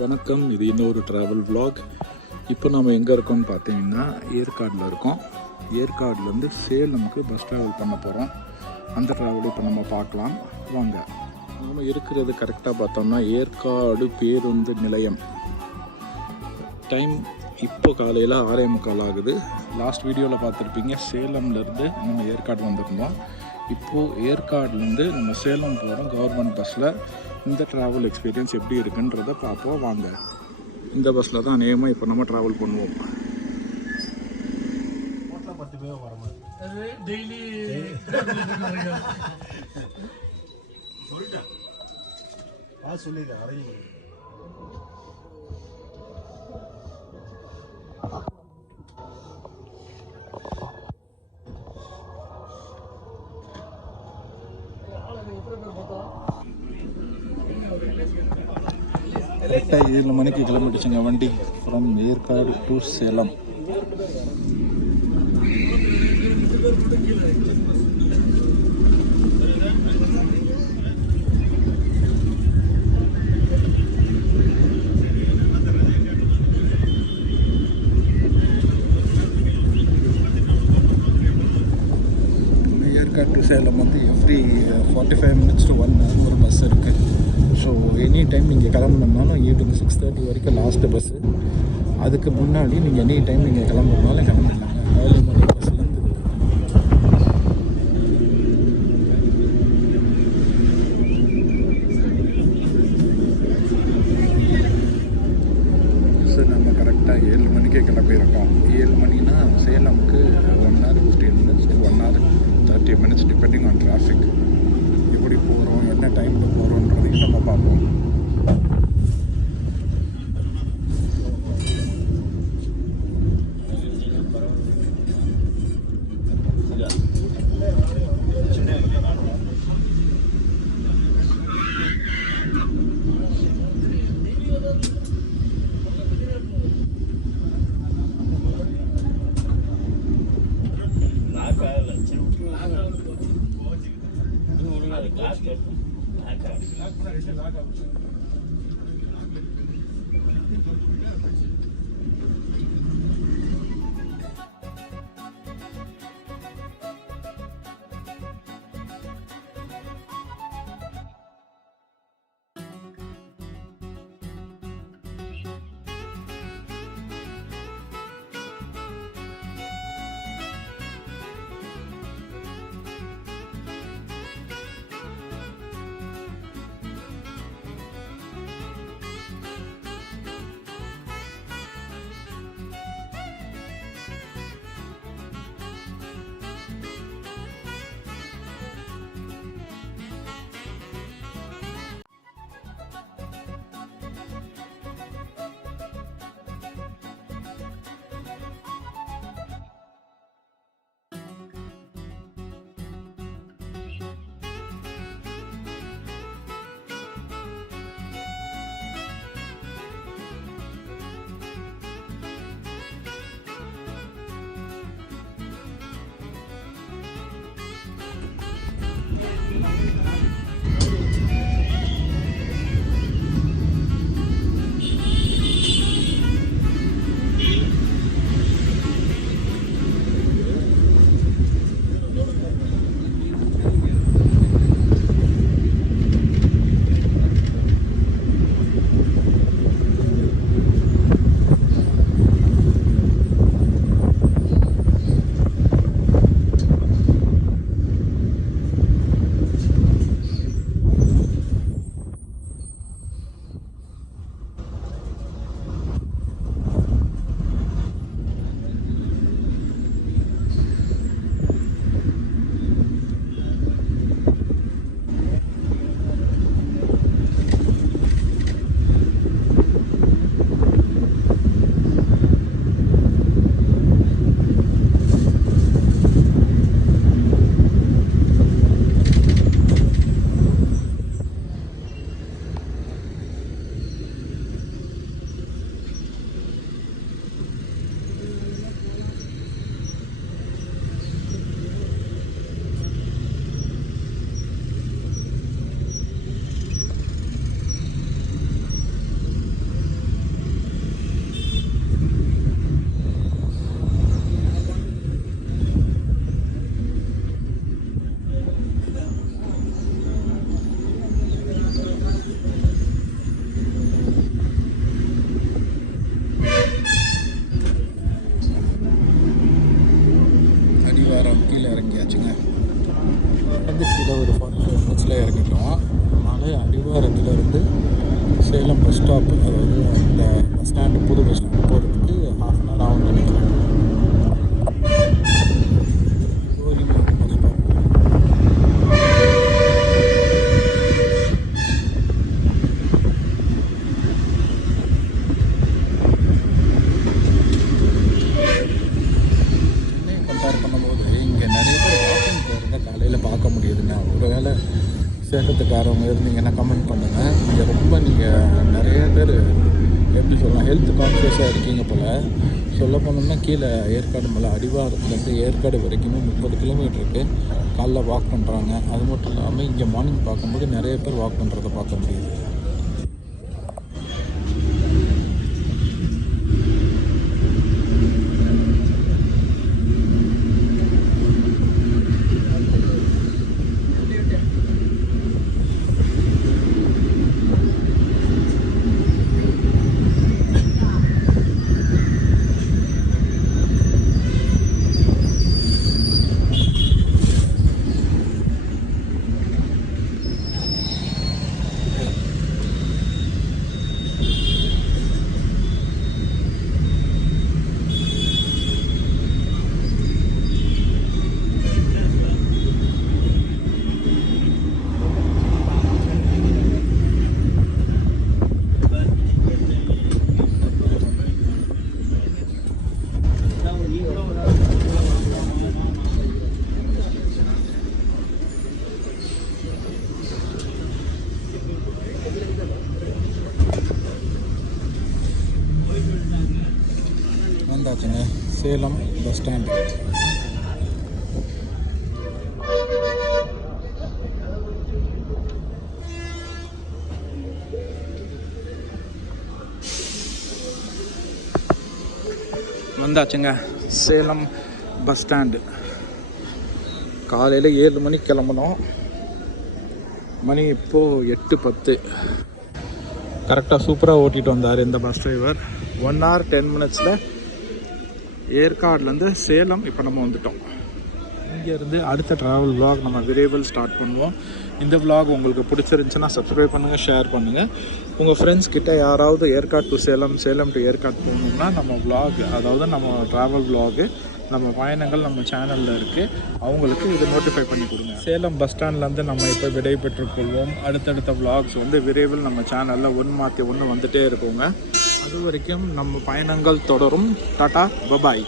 வணக்கம், இது இன்னொரு ட்ராவல் vlog. இப்போ நம்ம எங்கே இருக்கோம்னு பார்த்தீங்கன்னா ஏற்காடில் இருக்கோம். ஏற்காடுலேருந்து சேலமுக்கு பஸ் ட்ராவல் பண்ண போகிறோம். அந்த ட்ராவல் இப்போ நம்ம பார்க்கலாம் வாங்க. நம்ம இருக்கிறது கரெக்டாக பார்த்தோம்னா ஏற்காடு பேருந்து நிலையம். டைம் இப்போ காலையில் 6:45 ஆகுது. லாஸ்ட் வீடியோவில் பார்த்துருப்பீங்க, சேலம்லேருந்து நம்ம ஏற்காடு வந்திருந்தோம். இப்போது ஏற்காடுலேருந்து நம்ம சேலம் போகிறோம் கவர்மெண்ட் பஸ்ஸில். இந்த ட்ராவல் எக்ஸ்பீரியன்ஸ் எப்படி இருக்குன்றதை பார்ப்போம் வாங்க. இந்த பஸ்ஸில் தான் அநேகமாக இப்போ நம்ம ட்ராவல் பண்ணுவோம். கரெக்டாக 7 மணிக்கு கிளம்பிடுச்சுங்க வண்டி from Yercaud to Salem. Yercaud to Salem வந்து எவ்ரி 45 minutes to 1 hour ஒரு பஸ் இருக்குது. ஸோ எனி டைம் நீங்கள் கிளம்புனாலும் 8 to 6:30 வரைக்கும் லாஸ்ட்டு பஸ்ஸு. அதுக்கு முன்னாடி நீங்கள் எனி டைம் நீங்கள் கிளம்புனாலும் கிளம்பிடலாங்க. ஏர்லி மார்னிங் பஸ்லேருந்து ஸோ நம்ம கரெக்டாக 7 மணிக்கே கிளம்பியிருக்கோம். 7 மணினா சேலமுக்கு 1 hour 15 minutes to 1 hour 30 minutes depending on traffic. எப்படி போகிறோம், என்ன டைமில் போகிறோன்றதையும் நம்ம பார்ப்போம். கீழே இறங்கியாச்சுங்க. வந்து கீழே ஒரு 45 மினிட்ஸில் இறங்கிட்டோம். அதனால் அடிவாரத்துலேருந்து சேலம் பஸ் ஸ்டாப், அதாவது அந்த பஸ் ஸ்டாண்டு, புது பஸ் ஸ்டாண்ட் போகிறதுக்கு ½ ஆகும்னு நினைக்கிறேன். பஸ் ஸ்டாப் கம்பேர் பண்ணும்போது இங்கே நிறைய பேர் வாக்கிங் போகிறத காலையில் பார்க்க முடியுதுங்க. ஒரு வேளை சேலத்துக்காரவங்க இருந்தீங்கன்னா கமெண்ட் பண்ணுங்கள். இங்கே ரொம்ப நீங்கள் நிறைய பேர் எப்படி சொல்லலாம், ஹெல்த் கான்ஷியஸாக இருக்கீங்க போல். சொல்ல போனோம்னா கீழே ஏற்காடு மலை அடிவாரத்துலேருந்து ஏற்காடு வரைக்குமே 30 கிலோமீட்டருக்கு காலைல வாக் பண்ணுறாங்க. அது மட்டும் இல்லாமல் இங்கே மார்னிங் பார்க்கும்போது நிறைய பேர் வாக் பண்ணுறதை பார்க்க முடியுது. வந்தாச்சுங்க சேலம் பஸ் ஸ்டாண்டு. வந்தாச்சுங்க சேலம் பஸ் ஸ்டாண்டு. காலையில் 7 மணிக்கு கிளம்புனோம். மணி இப்போது 8:10. கரெக்டாக சூப்பராக ஓட்டிகிட்டு வந்தார் இந்த பஸ் டிரைவர். 1 hour 10 minutesல ஏற்காடுலேருந்து சேலம் இப்போ நம்ம வந்துட்டோம். இங்கேருந்து அடுத்த ட்ராவல் விலாக் நம்ம விரைவில் ஸ்டார்ட் பண்ணுவோம். இந்த விலாக் உங்களுக்கு பிடிச்சிருந்துச்சுன்னா சப்ஸ்கிரைப் பண்ணுங்கள், ஷேர் பண்ணுங்கள். உங்கள் ஃப்ரெண்ட்ஸ் கிட்ட யாராவது ஏற்காடு டு சேலம், சேலம் டு ஏற்காடு போகணுன்னா நம்ம விலாக், அதாவது நம்ம ட்ராவல் விலாகு, நம்ம பயணங்கள் நம்ம சேனலில் இருக்குது. அவங்களுக்கு இதை நோட்டிஃபை பண்ணி கொடுங்க. சேலம் பஸ் ஸ்டாண்ட்லேருந்து நம்ம இப்போ விடை பெற்றுக்கொள்வோம். அடுத்தடுத்த விலாக்ஸ் வந்து விரைவில் நம்ம சேனலில் ஒன்று மாற்றி ஒன்று வந்துகிட்டே இருக்குங்க. அது வரைக்கும் நம்ம பயணங்கள் தொடரும். டாடா, பபாய்.